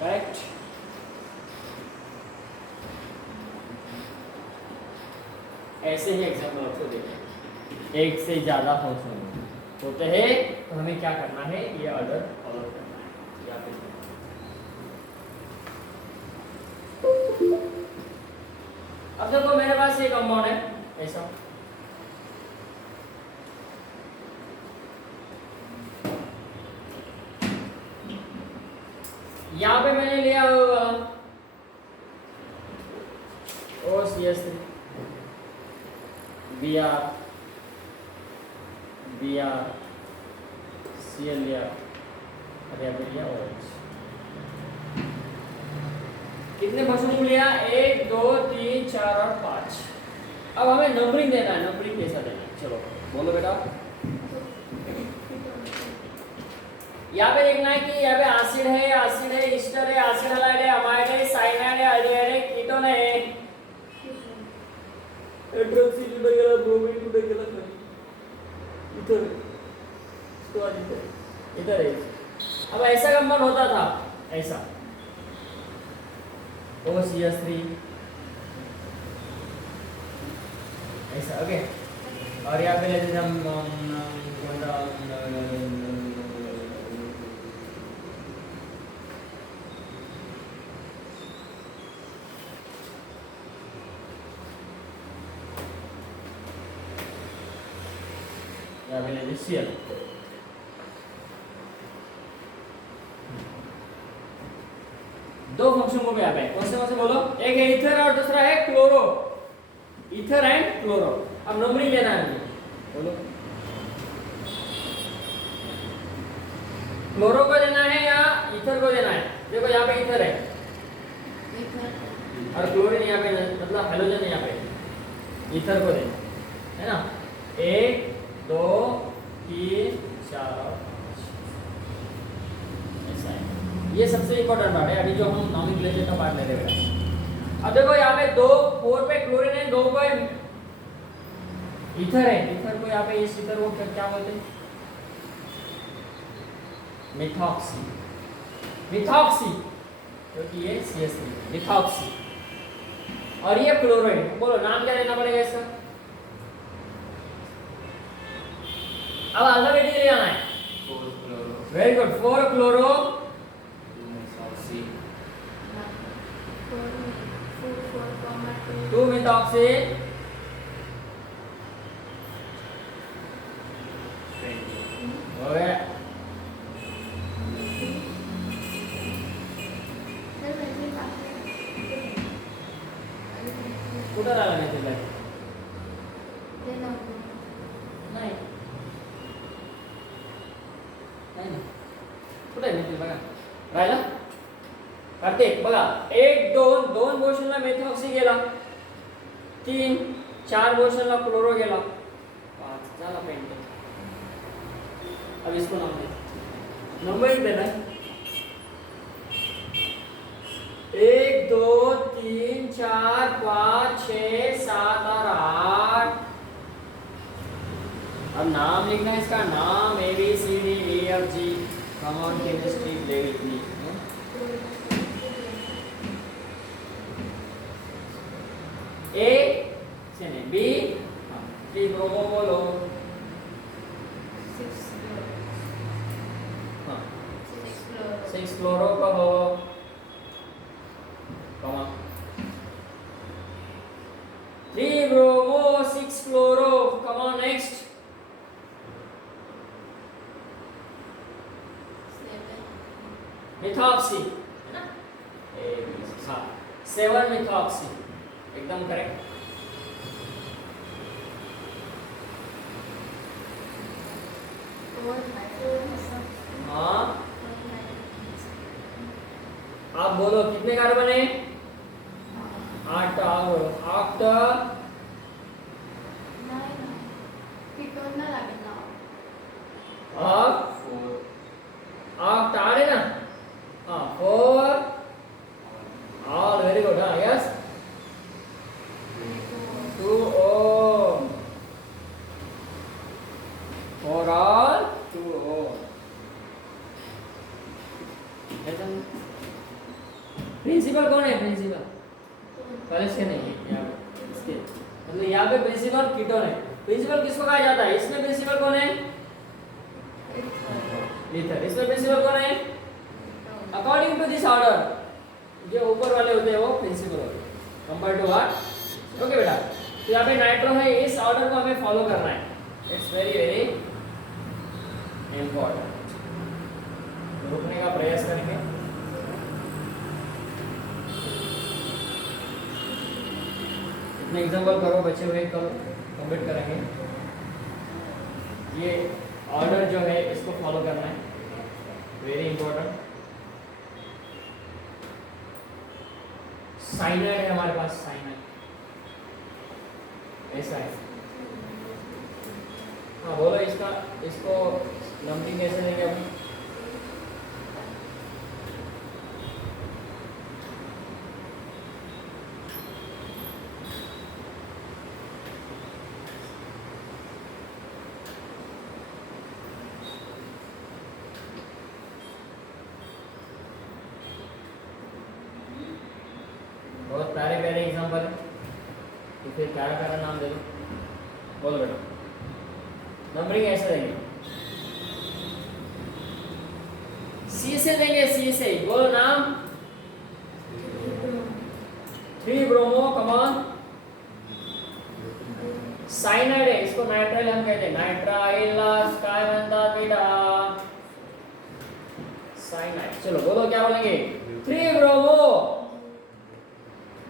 करेक्ट। ऐसे ही एग्जाम्पल आपको देखें, एक से ज्यादा फंक्शन होते हैं तो हमें क्या करना है? ये ऑर्डर फॉलो करना है। यहाँ पे अब देखो मेरे पास ये कंपाउंड है ऐसा, यहाँ पे मैंने लिया होगा OCH3 Br Cl लिया और यहाँ पे लिया OH। कितने फंक्शन लिया? 1 2 3 4 और 5। अब हमें नंबरिंग देना है, नंबरिंग कैसा देना है? चलो बोलो बेटा। यहाँ पे देखना है कि यहाँ पे एसिड है, ईस्टर है, एसिड हैलाइड है, अमाइड है, साइनाइड है, एल्डिहाइड है, कीटोन है, हाइड्रोक्सिल वगैरह, ब्रोमीन वगैरह, इधर इसको इधर है। अब ऐसा कंपाउंड होता था ऐसा OCH3 ऐसा, ओके। और यहाँ पे लेते हम यहाँ पे लेते Cl। दो फंक्शन को यहाँ पे कौन से बोलो? एक है इथर और दूसरा है क्लोरो, इथर एंड क्लोरो। अब नंबरिंग लेना है मुझे, बोलो। क्लोरो को देना है या इथर को देना है? देखो यहाँ पे इथर है और क्लोरीन यहाँ पे, मतलब हेलोजन यहाँ पे, इथर को देना है ना। 1 2 3 4 और 5 ऐसा है। ये सबसे इंपॉर्टेंट पार्ट है, अभी जो हम नॉमेनक्लेचर का पार्ट ले रहे हैं। अब देखो यहाँ पे 4 पे क्लोरीन है, 2 पे ईथर है। ईथर को यहाँ पे इस ईथर को क्या बोलते हैं? मेथॉक्सी, मिथॉक्सी, क्योंकि ये CH3 मिथॉक्सी, और ये क्लोराइड। बोलो नाम क्या देना पड़ेगा इसका? अब अल्फाबेटिकली आना है। 4 chloro, very good, 4 chloro 2 methoxy, 2 methoxy, हो गया। कुठं राहिला नाही तिला? नाही नाही, कुठे आहे मेथिल बघा, राहिला कार्तिक बघा, 1 2 2 पोर्शनला मेथॉक्सी गेला, 3 4 पोर्शनला क्लोरो गेला, 5 झाला पेंट। अब इसको नाम दे, नंबर देना 1 2 3 4 5 6 7 और 8। अब नाम लिखना है इसका, नाम ABCDEFG, come on chemistry play with me. A से नहीं, बी 3 ब्रोमो बोलो, 6 क्लोरो कहो, कमा 3 ब्रोमो 6 क्लोरो, कमा नेक्स्ट, मिथॉक्सी है ना, हाँ 7 मिथॉक्सी, एकदम करेक्ट। हाँ आप बोलो कितने कार्बन है? 8, आप बोलो 8 आप 4 आप ताड़े ना, हाँ 4 ऑल, वेरी गुड, हाँ yes 2 O, 4 all 2 O। Principal कौन है? प्रिंसिपल कॉलेज के नहीं है, यहाँ पे इसके मतलब यहाँ पे प्रिंसिपल कीटोन है। प्रिंसिपल किसको कहा जाता है? इसमें प्रिंसिपल कौन है? ईथर। इसमें प्रिंसिपल कौन है? अकॉर्डिंग टू दिस ऑर्डर, जो ऊपर वाले होते हैं वो प्रिंसिपल होते हैं, कंपेयर टू व्हाट। ओके बेटा, तो यहाँ पे नाइट्रो है, इस ऑर्डर को हमें फॉलो करना है, इट्स वेरी वेरी इंपॉर्टेंट। रुकने का प्रयास करेंगे। इतने एग्जाम्पल करो, बचे हुए कल कंप्लीट करेंगे। ये ऑर्डर जो है इसको फॉलो करना है, वेरी इंपॉर्टेंट। साइनाइड है हमारे पास, साइनाइड ऐसा है। हाँ बोलो इसका, इसको नंबरिंग कैसे देंगे अभी? बहुत प्यारे प्यारे एग्जाम्पल है, तो फिर प्यारा प्यारा नाम दे दो। बोलो बेटा, नंबरिंग ऐसे देंगे, सी से देंगे, सी से बोलो नाम। 3 ब्रोमो, कमान साइनाइड है, इसको नाइट्राइल हम कहते हैं, नाइट्राइल काय म्हणतात बेटा? साइनाइड। चलो बोलो क्या बोलेंगे? 3 ब्रोमो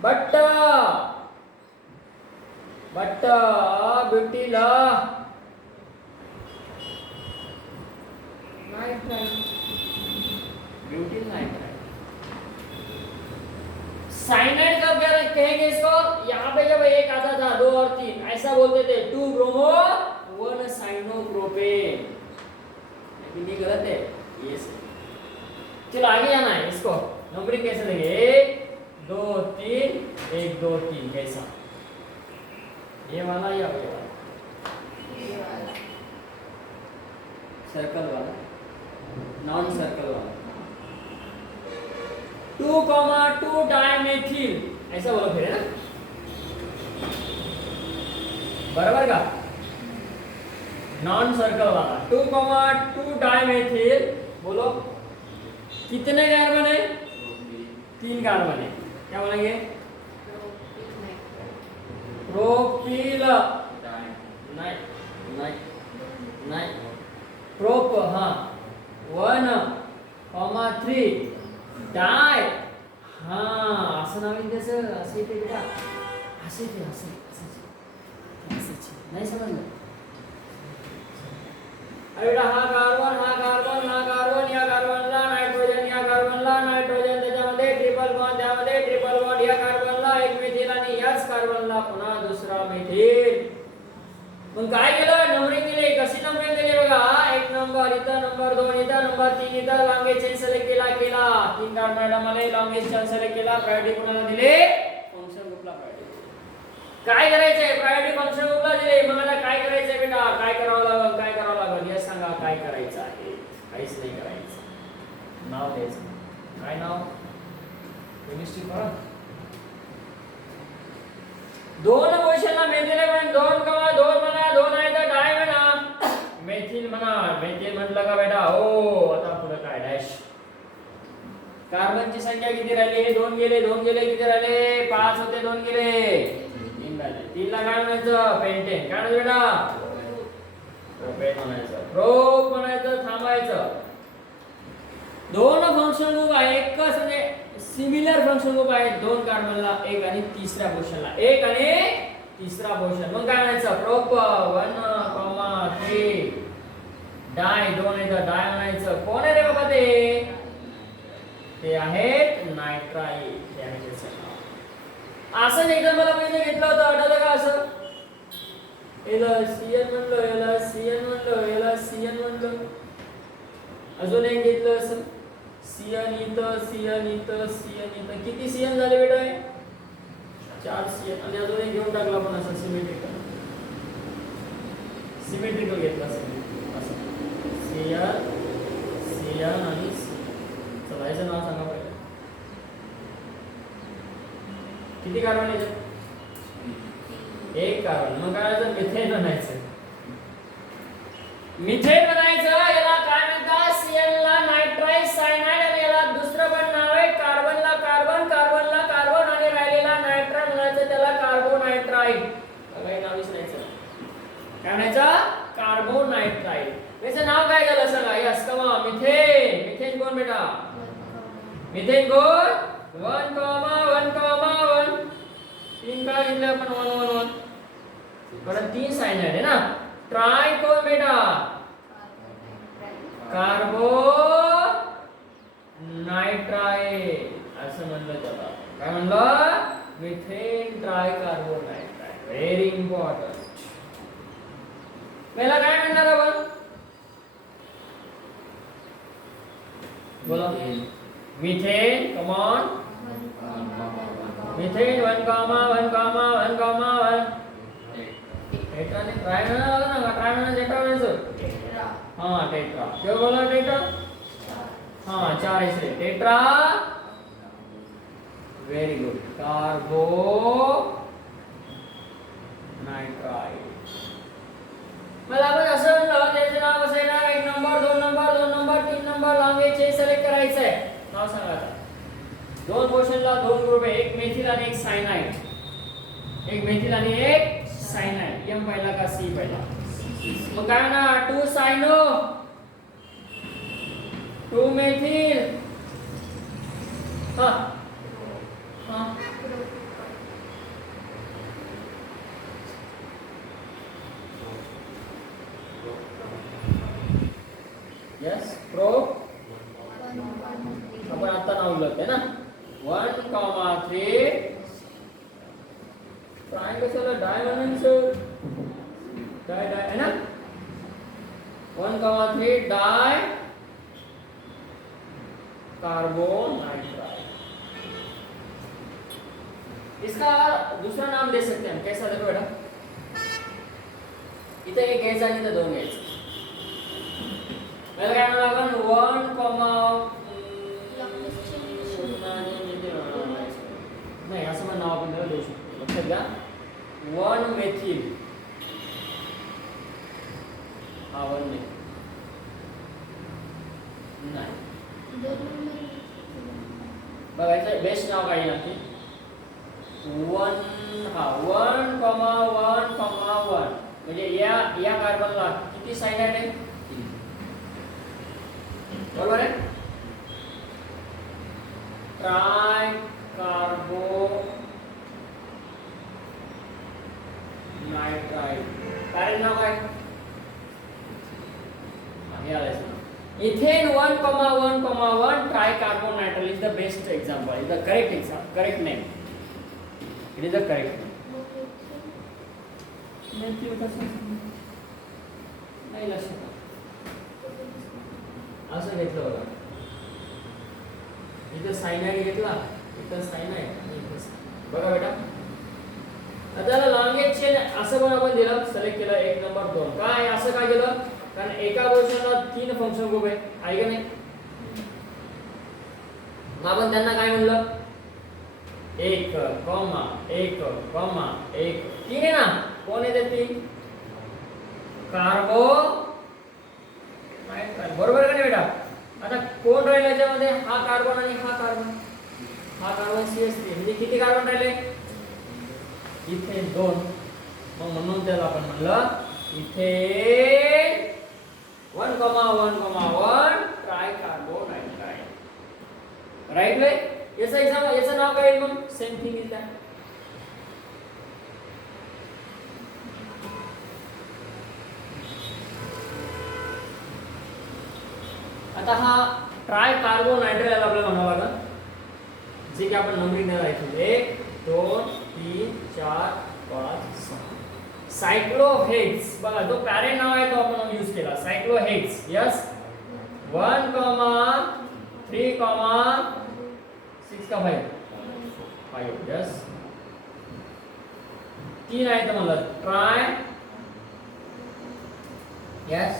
बट्टा बट्टा ब्यूटीला नाइट्राइल, ब्यूटील नाइट्राइल। साइनाइड कब क्या कहेंगे इसको? यहाँ पे जब एक आता था, 2 और 3 ऐसा बोलते थे, 2 ब्रोमो 1 साइनोप्रोपेन, लेकिन ये गलत है, ये सही। चलो आगे जाना है, इसको नंबरिंग कैसे देंगे? 1 2 3 1 2 3, कैसा? ये वाला या ये वाला? ये वाला सर्कल वाला, नॉन सर्कल वाला। 2,2 डायमेथिल, ऐसा बोलो फिर, है ना? बराबर का? नॉन सर्कल वाला 2,2 डायमेथिल, बोलो कितने कार्बन है? 3 कार्बन है। क्या बोलेंगे? प्रोपिल, नहीं नहीं नहीं, प्रोप, हाँ 1,3 डाय, हाँ असं नाव त्याचं, असं येते का? असे ते असे नाही समजलं? अरे बेटा हा कार्बन, हा कार्बन, हा कार्बन, या कार्बनला नायट्रोजन, या कार्बनला नायट्रोजन, त्याच्यामध्ये ट्रिपल बॉन्ड, त्यामध्ये ट्रिपल बॉन्ड, या कार्बनला एक मेथिल आणि याच कार्बनला पुन्हा दुसरा मेथिल. मग काय केलं? नंबरिंग दिली. कशी नंबरिंग दिली बघा? 1 नंबर इथं, नंबर 2 इथं, नंबर 3 इथं, लॉन्गेज चेन सिलेक्ट केला 3 कार्बन मध्ये लॉन्गेज चेन सिलेक्ट केला. प्रायोरिटी कोणाला दिली? फंक्शन ग्रुपला प्रायोरिटी. काय करायचंय? प्रायोरिटी फंक्शन ग्रुपला दिले. मग आता काय करायचंय बेटा? काय करावं लागेल? काय करावं लागेल? हे सांगा काय करायचं आहे? काहीच नाही करायचं. नाव द्यायचं. काय नाव? केमिस्ट्री फरक. 2 पोझिशनला मेथिल आहे पण 2,2 म्हणा, 2 आहे तर डाय म्हणा, मेथिल म्हणा. मेथिल म्हटलं का बेटा? हो. आता पुढे काय? डॅश. कार्बनची संख्या किती राहिली? 2 गेले, 2 गेले, किती राहिले? 5 होते, 2 गेले, 3 राहिले. 3 ला काय म्हणायचं? पेंटेन. काय म्हणायचं बेटा? प्रोपेन म्हणायचं. प्रोप म्हणायचं, थांबायचं. 2 फंक्शन ग्रुप आहे, एकच म्हणजे सिमिलर फंक्शन ग्रुप आहेत. 2 कार्बनला, एक आणि तिसऱ्या पोझिशनला, एक आणि तिसरा पोझिशन. मग काय म्हणायचं? प्रोप 1,3 डाय, 2 आहे तर डाय म्हणायचं. कोण आहे रे बाबा ते? ते आहेत नायट्राइल. हे आहे त्याचं नाव. असं एकदम मला पहिले घेतलं होतं, आठवतं का? असं याला CN म्हणलं, याला CN म्हणलं, याला CN म्हणलं. अजून एक घेतलं असं CN इथं, CN इथं, CN इथं. किती CN झाले बेटा? 4 CN. आणि अजून एक घेऊन टाकला पण असं सिमेट्रिकल. सिमेट्रिकल घेतला असं CN, CN आणि CN. चला याचं नाव सांगा पहिले. किती कार्बन याच्यात? 1 कार्बन. मग काय करायचं? मिथेन बनायचं. मिथेन बनायचं. याला काय म्हणतात? CN ला नायट्राइल सायनाइड आणि याला दुसरं पण नाव आहे कार्बनला कार्बन, कार्बनला कार्बन आणि राहिलेला नायट्राइल म्हणायचं, त्याला कार्बोनायट्राइड. काही नाव विसरायचं. काय म्हणायचं? कार्बोनायट्राइड. याचं नाव काय झालं सांगा? यस कमा मिथेन. मिथेन कोण बेटा? मिथेन कोण? 1,1,1. 3 का घेतले आपण? 1,1,1. कारण 3 सायनाइड आहे ना. ट्राय कोण बेटा? कार्बो नायट्राइड असं म्हणलं त्याला. काय म्हणलं? Methane tri carbonitride. Very important. पहिला काय म्हणणार आपण? बोला. Methane. Come on. Methane 1,1,1,1. Tetra ने ट्राय म्हणाला ना, ट्राय म्हणा टेट्रा म्हणायचं. हाँ टेट्रा. क्यों बोला टेट्रा? हाँ 4 ऐसे tetra. Very good. Carbonitride. मला आपण असं म्हणलं त्याचं नाव कसं आहे ना? 1 number, 2 number, 2 number, 3 number longest chain select करायचं आहे. नाव सांगा आता. 2 पोर्शनला 2 ग्रुप आहे, एक मेथिल आणि एक सायनाइड. एक मेथिल आणि एक सायनाइड. M पहिला का C पहिला? मग काय ना? 2 सायनो, 2 मेथिल. हां हां यस. प्रोप आपण आता नाव लिहिलं ना. 1,3 ट्राय कशाला? डाय म्हणायचं. डाय डाय है ना. 1,3 डाय कार्बोनाइट्राइड. इसका दूसरा नाम दे सकते हैं हम. कैसा देखो बेटा? इथं एक घ्यायचं आणि इथं 2 घ्यायचं. पहिलं काय म्हणलं आपण? 1, लक्षात घ्या 1 मेथिल हा 1 मेथिल नाही बघायचं बेस्ट नाव काय नक्की 1 हा 1,1,1 म्हणजे या कार्बनला किती सायनाइड आहे बरोबर आहे ट्राय कार्बो नायट्राइड कारण नाव काय हे आलं ethane 1,1,1 tricarbonitrile is the best example, is the correct example, correct name. It is the correct name. नाही लक्षात असं घेतलं बघा इथं सायनाइड घेतला इथं सायनाइड बघा बेटा आता लॉन्गेज चेन असं पण आपण दिलं सिलेक्ट केलं 1 नंबर 2 काय असं काय केलं कारण एका पोझिशनला 3 फंक्शन ग्रुप आहे का नाही मग आपण त्यांना काय म्हणलं 1, 1, 1 तीन आहे ना कोण आहे ते 3 कार्बो बरोबर का नाही बेटा आता कोण राहिला याच्यामध्ये हा कार्बन आणि हा कार्बन CH3 म्हणजे किती कार्बन राहिले इथे 2 मग म्हणून त्याला आपण म्हणलं इथे 1,1,1 tricarbonitrile राईट वे याचं नाव काय मग सेम थिंग इज दॅट आता हा ट्रायकार्बोनायट्राइल आपल्याला म्हणावं लागेल जे की आपण नंबरिंग देणार आहे 1 2 3 4 5 6 सायक्लोहेक्स बघा जो पॅरेंट नाव आहे तो आपण यूज केला सायक्लोहेक्स यस 1, 3, 6 का 5 यस 3 आहे तर मला ट्राय यस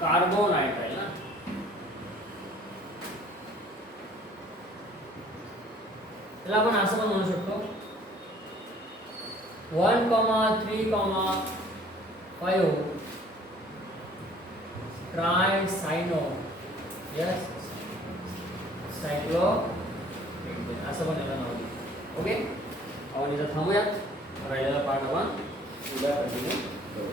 कार्बोनायट्राइल ना त्याला आपण असं पण म्हणू शकतो 1, 3, 5 ट्रायसायनो यस सायक्लो असं पण याला नाव दिलं ओके आपण इथं थांबूयात राहिलेला पार्ट आपण उद्या कंटिन्यू करू